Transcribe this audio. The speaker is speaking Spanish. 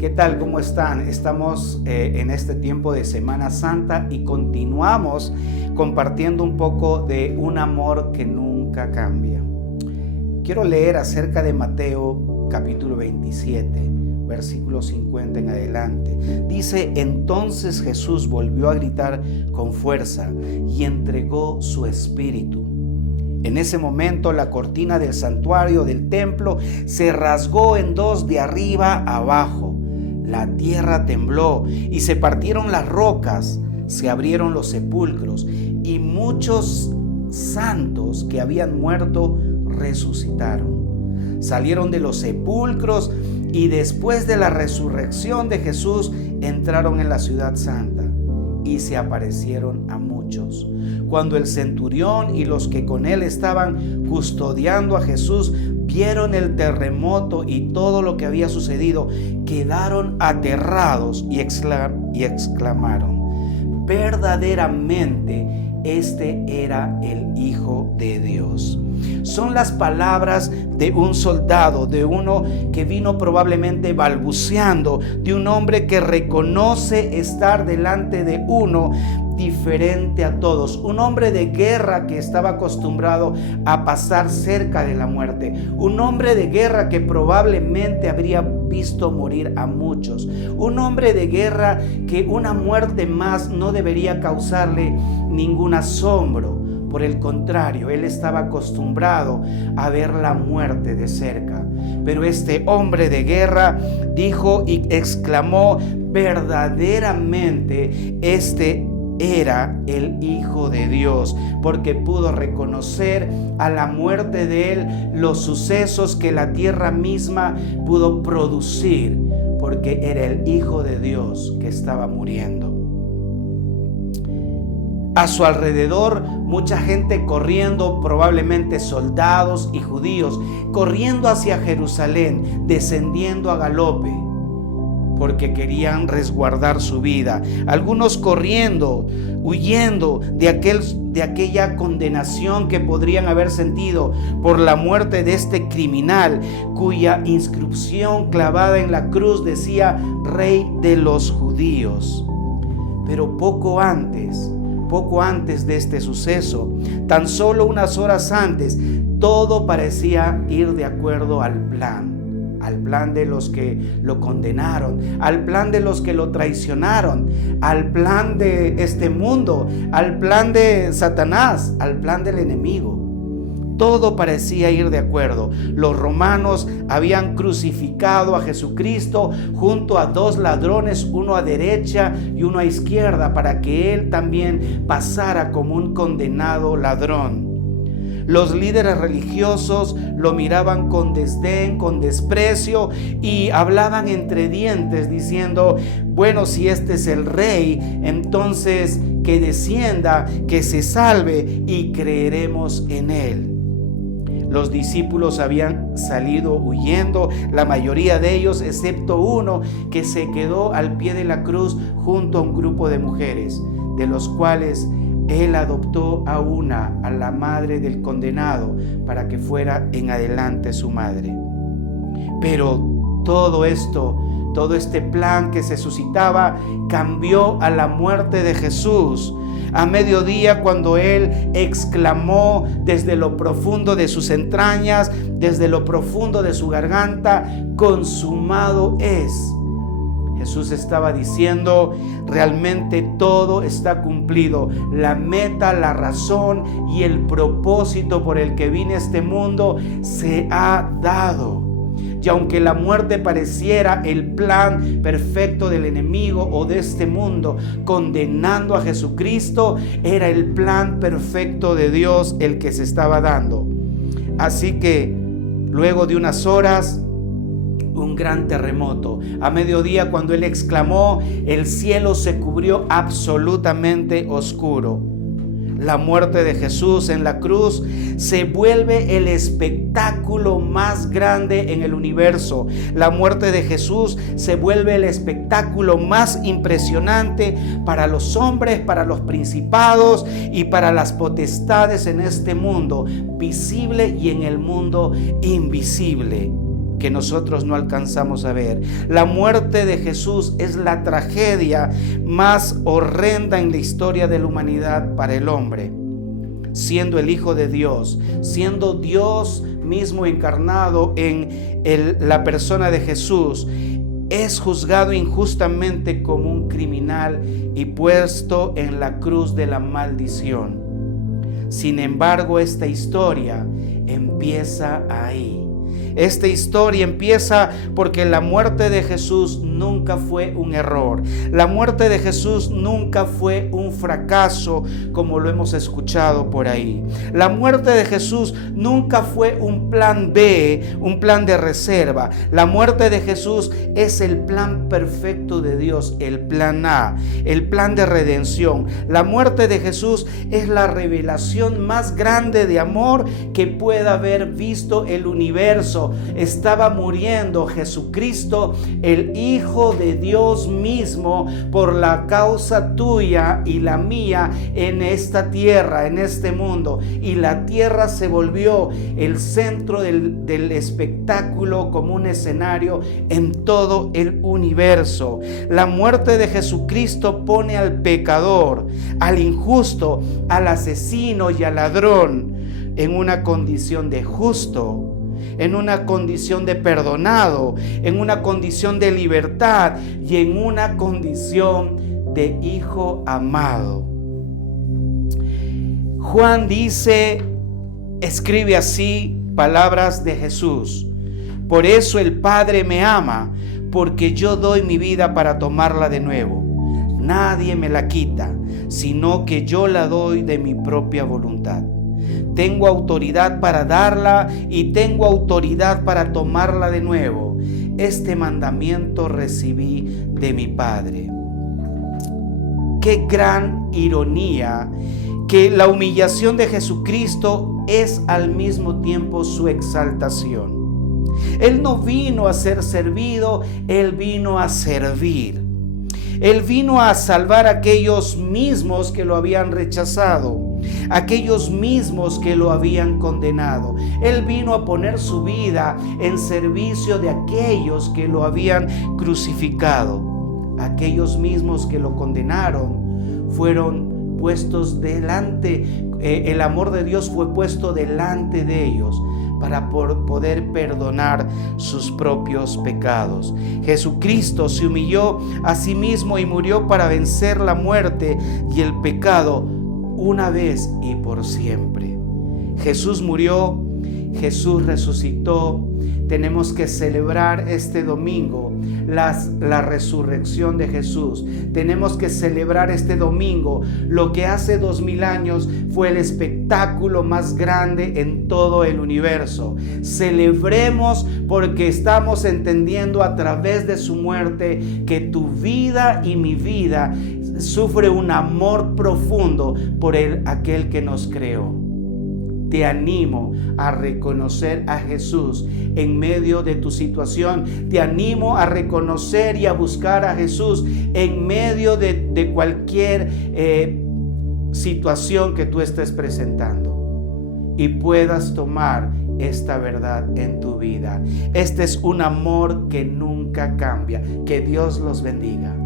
¿Qué tal? ¿Cómo están? Estamos en este tiempo de Semana Santa y continuamos compartiendo un poco de un amor que nunca cambia. Quiero leer acerca de Mateo capítulo 27, versículo 50 en adelante. Dice: entonces Jesús volvió a gritar con fuerza y entregó su espíritu. En ese momento la cortina del santuario del templo se rasgó en dos de arriba a abajo. La tierra tembló y se partieron las rocas, se abrieron los sepulcros y muchos santos que habían muerto resucitaron. Salieron de los sepulcros y después de la resurrección de Jesús entraron en la ciudad santa y se aparecieron a muchos. Cuando el centurión y los que con él estaban custodiando a Jesús vieron el terremoto y todo lo que había sucedido, quedaron aterrados y exclamaron: verdaderamente este era el Hijo de Dios. Son las palabras de un soldado, de uno que vino probablemente balbuceando, de un hombre que reconoce estar delante de uno diferente a todos, un hombre de guerra que estaba acostumbrado a pasar cerca de la muerte, un hombre de guerra que probablemente habría visto morir a muchos, un hombre de guerra que una muerte más no debería causarle ningún asombro. Por el contrario, él estaba acostumbrado a ver la muerte de cerca. Pero este hombre de guerra dijo y exclamó: verdaderamente este era el Hijo de Dios, porque pudo reconocer a la muerte de él los sucesos que la tierra misma pudo producir, porque era el Hijo de Dios que estaba muriendo. A su alrededor mucha gente corriendo, probablemente soldados y judíos, corriendo hacia Jerusalén, descendiendo a galope, porque querían resguardar su vida. Algunos corriendo, huyendo de aquella condenación que podrían haber sentido por la muerte de este criminal, cuya inscripción clavada en la cruz decía: Rey de los Judíos. Pero poco antes de este suceso, tan solo unas horas antes, todo parecía ir de acuerdo al plan de los que lo condenaron, al plan de los que lo traicionaron, al plan de este mundo, al plan de Satanás, al plan del enemigo. Todo parecía ir de acuerdo. Los romanos habían crucificado a Jesucristo junto a dos ladrones, uno a derecha y uno a izquierda, para que él también pasara como un condenado ladrón. Los líderes religiosos lo miraban con desdén, con desprecio, y hablaban entre dientes diciendo: bueno, si este es el rey, entonces que descienda, que se salve y creeremos en él. Los discípulos habían salido huyendo, la mayoría de ellos, excepto uno que se quedó al pie de la cruz junto a un grupo de mujeres, de los cuales él adoptó a una, a la madre del condenado, para que fuera en adelante su madre. Pero todo este plan que se suscitaba cambió a la muerte de Jesús. A mediodía, cuando él exclamó desde lo profundo de sus entrañas, desde lo profundo de su garganta: consumado es. Jesús estaba diciendo: realmente todo está cumplido. La meta, la razón y el propósito por el que vine a este mundo se ha dado. Y aunque la muerte pareciera el plan perfecto del enemigo o de este mundo, condenando a Jesucristo, era el plan perfecto de Dios el que se estaba dando. Así que luego de unas horas, un gran terremoto. A mediodía, cuando él exclamó, el cielo se cubrió absolutamente oscuro. La muerte de Jesús en la cruz se vuelve el espectáculo más grande en el universo. La muerte de Jesús se vuelve el espectáculo más impresionante para los hombres, para los principados y para las potestades en este mundo visible y en el mundo invisible. que nosotros no alcanzamos a ver. La muerte de Jesús es la tragedia más horrenda en la historia de la humanidad para el hombre. Siendo el Hijo de Dios, siendo Dios mismo encarnado en la persona de Jesús, es juzgado injustamente como un criminal y puesto en la cruz de la maldición. Sin embargo, esta historia empieza ahí. Esta historia empieza porque la muerte de Jesús nunca fue un error. La muerte de Jesús nunca fue un fracaso, como lo hemos escuchado por ahí. La muerte de Jesús nunca fue un plan B, un plan de reserva. La muerte de Jesús es el plan perfecto de Dios, el plan A, el plan de redención. La muerte de Jesús es la revelación más grande de amor que pueda haber visto el universo. Estaba muriendo Jesucristo, el Hijo de Dios mismo, por la causa tuya y la mía en esta tierra, en este mundo. Y la tierra se volvió el centro del espectáculo, como un escenario en todo el universo. La muerte de Jesucristo pone al pecador, al injusto, al asesino y al ladrón en una condición de justo, en una condición de perdonado, en una condición de libertad y en una condición de hijo amado. Juan escribe así palabras de Jesús: por eso el Padre me ama, porque yo doy mi vida para tomarla de nuevo. Nadie me la quita, sino que yo la doy de mi propia voluntad. Tengo autoridad para darla y tengo autoridad para tomarla de nuevo. Este mandamiento recibí de mi Padre. Qué gran ironía que la humillación de Jesucristo es al mismo tiempo su exaltación. Él no vino a ser servido, Él vino a servir. Él vino a salvar a aquellos mismos que lo habían rechazado, aquellos mismos que lo habían condenado. Él vino a poner su vida en servicio de aquellos que lo habían crucificado. Aquellos mismos que lo condenaron fueron puestos delante, el amor de Dios fue puesto delante de ellos para poder perdonar sus propios pecados. Jesucristo se humilló a sí mismo y murió para vencer la muerte y el pecado una vez y por siempre. Jesús murió, Jesús resucitó. Tenemos que celebrar este domingo la resurrección de Jesús. Tenemos que celebrar este domingo lo que hace 2000 años fue el espectáculo más grande en todo el universo. Celebremos porque estamos entendiendo a través de su muerte que tu vida y mi vida sufre un amor profundo por aquel que nos creó. Te animo a reconocer a Jesús en medio de tu situación. Te animo a reconocer y a buscar a Jesús en medio de cualquier situación que tú estés presentando y puedas tomar esta verdad en tu vida. Este es un amor que nunca cambia. Que Dios los bendiga.